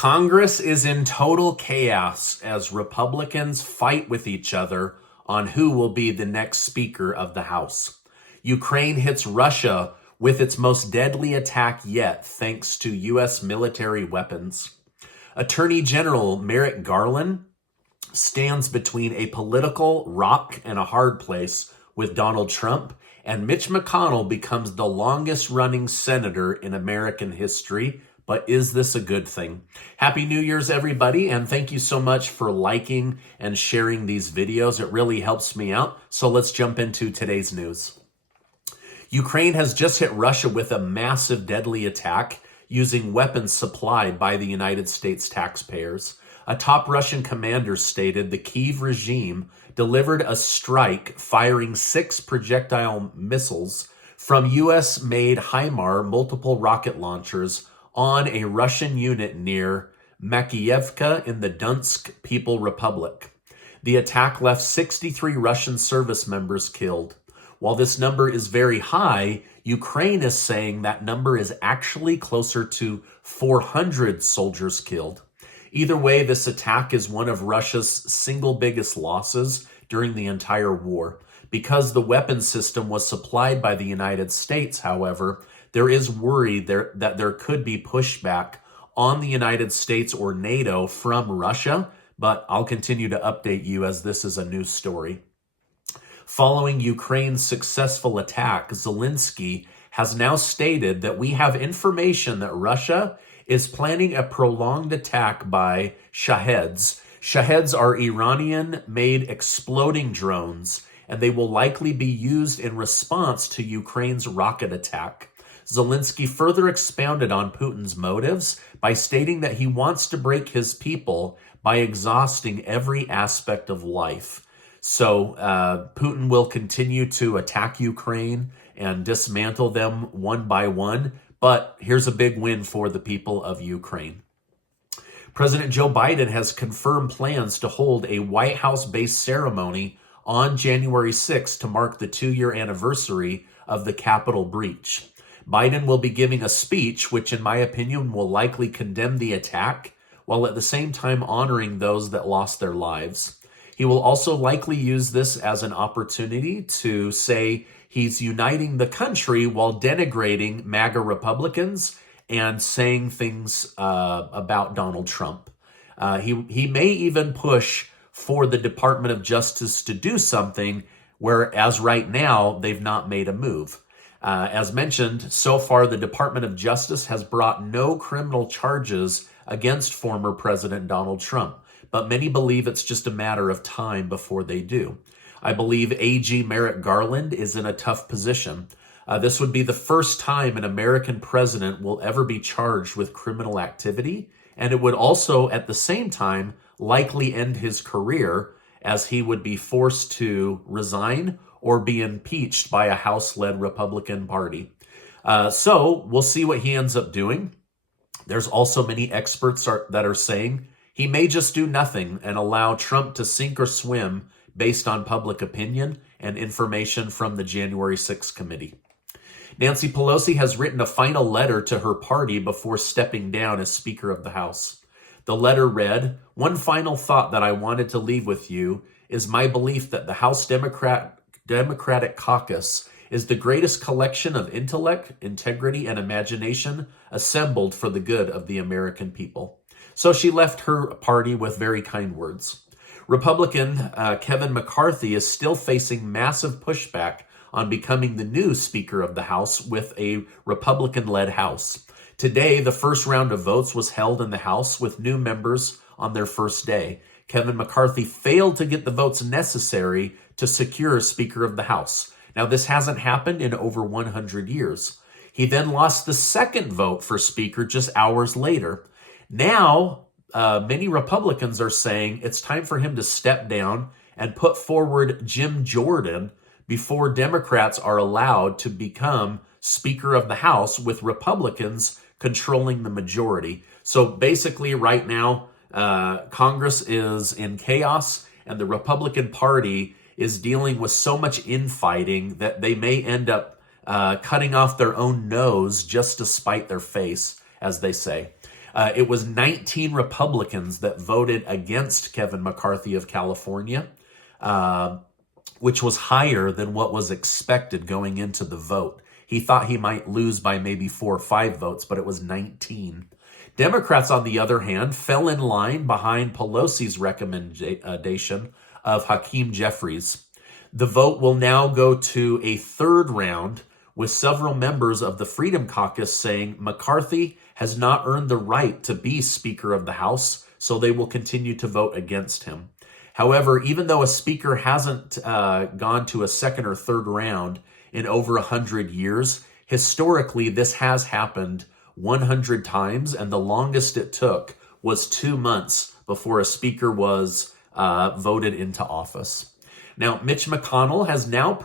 Congress is in total chaos as Republicans fight with each other on who will be the next Speaker of the House. Ukraine hits Russia with its most deadly attack yet, thanks to U.S. military weapons. Attorney General Merrick Garland stands between a political rock and a hard place with Donald Trump, and Mitch McConnell becomes the longest-running senator in American history. But is this a good thing? Happy New Year's, everybody, and thank you so much for liking and sharing these videos. It really helps me out. So let's jump into today's news. Ukraine has just hit Russia with a massive deadly attack using weapons supplied by the United States taxpayers. A top Russian commander stated the Kyiv regime delivered a strike firing 6 projectile missiles from U.S.-made HIMARS multiple rocket launchers on a Russian unit near Makiyevka in the Donetsk People Republic. The attack left 63 Russian service members killed. While this number is very high, Ukraine is saying that number is actually closer to 400 soldiers killed. Either way, this attack is one of Russia's single biggest losses during the entire war. Because the weapon system was supplied by the United States, however, there is worry that there could be pushback on the United States or NATO from Russia, but I'll continue to update you as this is a news story. Following Ukraine's successful attack, Zelensky has now stated that we have information that Russia is planning a prolonged attack by Shaheds. Shaheds are Iranian-made exploding drones, and they will likely be used in response to Ukraine's rocket attack. Zelensky further expounded on Putin's motives by stating that he wants to break his people by exhausting every aspect of life. So Putin will continue to attack Ukraine and dismantle them one by one, but here's a big win for the people of Ukraine. President Joe Biden has confirmed plans to hold a White House-based ceremony on January 6th to mark the 2-year anniversary of the Capitol breach. Biden will be giving a speech, which in my opinion will likely condemn the attack, while at the same time honoring those that lost their lives. He will also likely use this as an opportunity to say he's uniting the country while denigrating MAGA Republicans and saying things about Donald Trump. He may even push for the Department of Justice to do something, whereas right now they've not made a move. As mentioned, so far the Department of Justice has brought no criminal charges against former President Donald Trump, but many believe it's just a matter of time before they do. I believe AG Merrick Garland is in a tough position. This would be the first time an American president will ever be charged with criminal activity, and it would also, at the same time, likely end his career as he would be forced to resign or be impeached by a House-led Republican Party. So we'll see what he ends up doing. There's also many experts that are saying he may just do nothing and allow Trump to sink or swim based on public opinion and information from the January 6th committee. Nancy Pelosi has written a final letter to her party before stepping down as Speaker of the House. The letter read, "One final thought that I wanted to leave with you is my belief that the House Democratic Caucus is the greatest collection of intellect, integrity, and imagination assembled for the good of the American people." So she left her party with very kind words. Republican Kevin McCarthy is still facing massive pushback on becoming the new Speaker of the House with a Republican-led House. Today, the first round of votes was held in the House with new members on their first day. Kevin McCarthy failed to get the votes necessary to secure Speaker of the House. Now, this hasn't happened in over 100 years. He then lost the second vote for Speaker just hours later. Now, many Republicans are saying it's time for him to step down and put forward Jim Jordan before Democrats are allowed to become Speaker of the House with Republicans controlling the majority. So basically right now, Congress is in chaos and the Republican Party is dealing with so much infighting that they may end up cutting off their own nose just to spite their face, as they say. It was 19 Republicans that voted against Kevin McCarthy of California, which was higher than what was expected going into the vote. He thought he might lose by maybe 4 or 5 votes, but it was 19. Democrats, on the other hand, fell in line behind Pelosi's recommendation of Hakeem Jeffries. The vote will now go to a third round, with several members of the Freedom Caucus saying McCarthy has not earned the right to be Speaker of the House, so they will continue to vote against him. However, even though a speaker hasn't gone to a second or third round in over 100 years, historically this has happened 100 times, and the longest it took was 2 months before a speaker was voted into office. Now, Mitch McConnell has now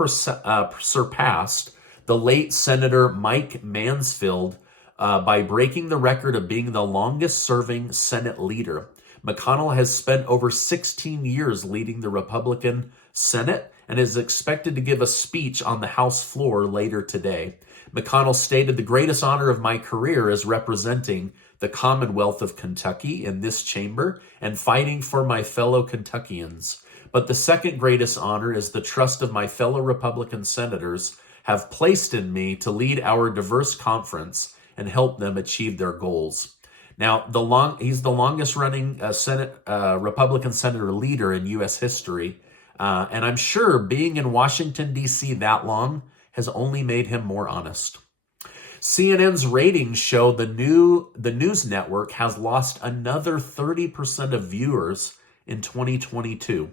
surpassed the late Senator Mike Mansfield by breaking the record of being the longest-serving Senate leader. McConnell has spent over 16 years leading the Republican Senate and is expected to give a speech on the House floor later today. McConnell stated, "The greatest honor of my career is representing the Commonwealth of Kentucky in this chamber and fighting for my fellow Kentuckians. But the second greatest honor is the trust of my fellow Republican senators have placed in me to lead our diverse conference and help them achieve their goals." Now, he's the longest-running Republican senator leader in U.S. history, and I'm sure being in Washington, D.C. that long has only made him more honest. CNN's ratings show the news network has lost another 30% of viewers in 2022.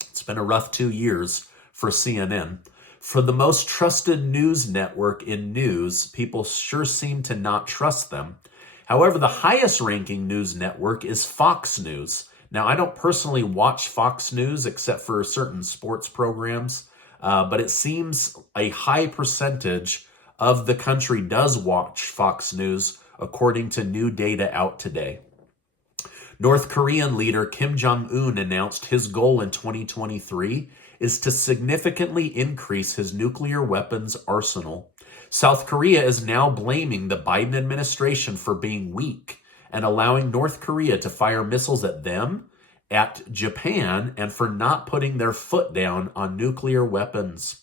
It's been a rough 2 years for CNN. For the most trusted news network in news, people sure seem to not trust them. However, the highest ranking news network is Fox News. Now, I don't personally watch Fox News except for certain sports programs, but it seems a high percentage of the country does watch Fox News, according to new data out today. North Korean leader Kim Jong-un announced his goal in 2023 is to significantly increase his nuclear weapons arsenal. South Korea is now blaming the Biden administration for being weak and allowing North Korea to fire missiles at them, at Japan, and for not putting their foot down on nuclear weapons.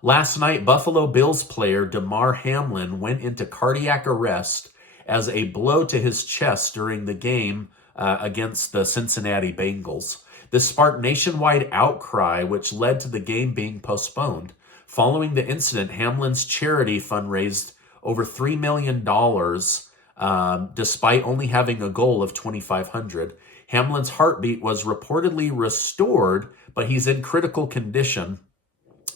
Last night, Buffalo Bills player Damar Hamlin went into cardiac arrest as a blow to his chest during the game against the Cincinnati Bengals. This sparked nationwide outcry, which led to the game being postponed. Following the incident, Hamlin's charity fundraised over $3 million, despite only having a goal of $2,500. Hamlin's heartbeat was reportedly restored, but he's in critical condition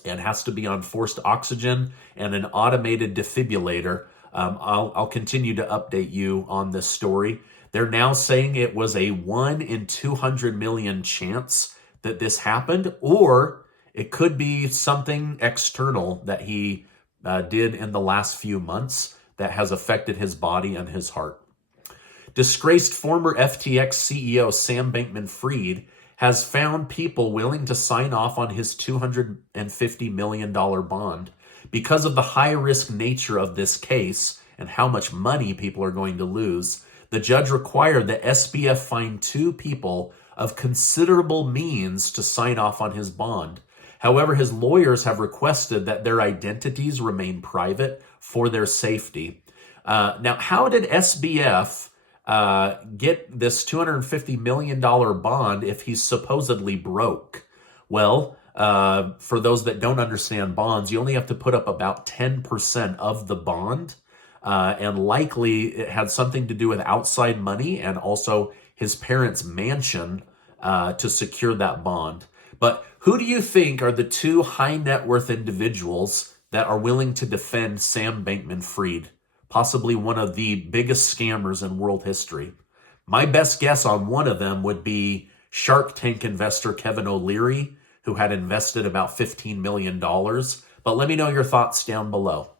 and has to be on forced oxygen and an automated defibrillator. I'll continue to update you on this story. They're now saying it was a 1 in 200 million chance that this happened, or it could be something external that he did in the last few months that has affected his body and his heart. Disgraced former FTX CEO Sam Bankman-Fried has found people willing to sign off on his $250 million bond. Because of the high-risk nature of this case and how much money people are going to lose, the judge required that SBF find 2 people of considerable means to sign off on his bond. However, his lawyers have requested that their identities remain private for their safety. Now, how did SBF get this $250 million bond if he's supposedly broke? Well, for those that don't understand bonds, you only have to put up about 10% of the bond. And likely it had something to do with outside money and also his parents' mansion to secure that bond. But who do you think are the 2 high net worth individuals that are willing to defend Sam Bankman-Fried? Possibly one of the biggest scammers in world history. My best guess on one of them would be Shark Tank investor Kevin O'Leary, who had invested about $15 million. But let me know your thoughts down below.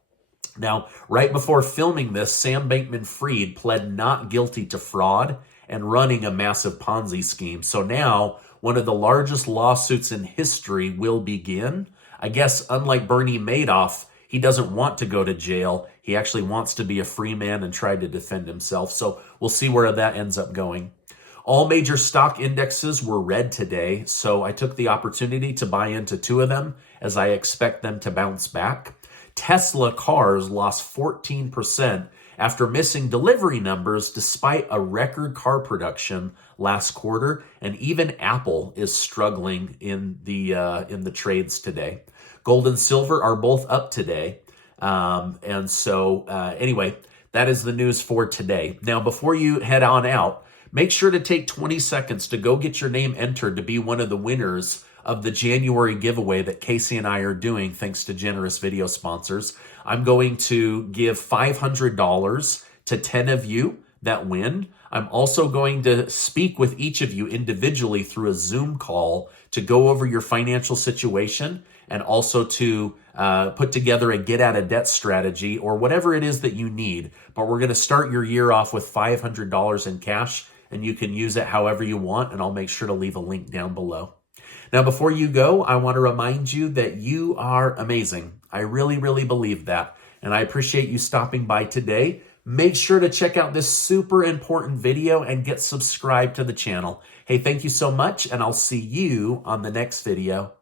Now, right before filming this, Sam Bankman-Fried pled not guilty to fraud and running a massive Ponzi scheme. So now, one of the largest lawsuits in history will begin. I guess, unlike Bernie Madoff, he doesn't want to go to jail. He actually wants to be a free man and try to defend himself. So we'll see where that ends up going. All major stock indexes were red today, so I took the opportunity to buy into 2 of them as I expect them to bounce back. Tesla cars lost 14% after missing delivery numbers despite a record car production last quarter, and even Apple is struggling in the trades today. Gold and silver are both up today, anyway, that is the news for today. Now, before you head on out, make sure to take 20 seconds to go get your name entered to be one of the winners of the January giveaway that Casey and I are doing thanks to generous video sponsors. I'm going to give $500 to 10 of you that win. I'm also going to speak with each of you individually through a Zoom call to go over your financial situation and also to put together a get out of debt strategy or whatever it is that you need. But we're going to start your year off with $500 in cash, and you can use it however you want, and I'll make sure to leave a link down below. Now, before you go, I want to remind you that you are amazing. I really, really believe that, and I appreciate you stopping by today. Make sure to check out this super important video and get subscribed to the channel. Hey, thank you so much, and I'll see you on the next video.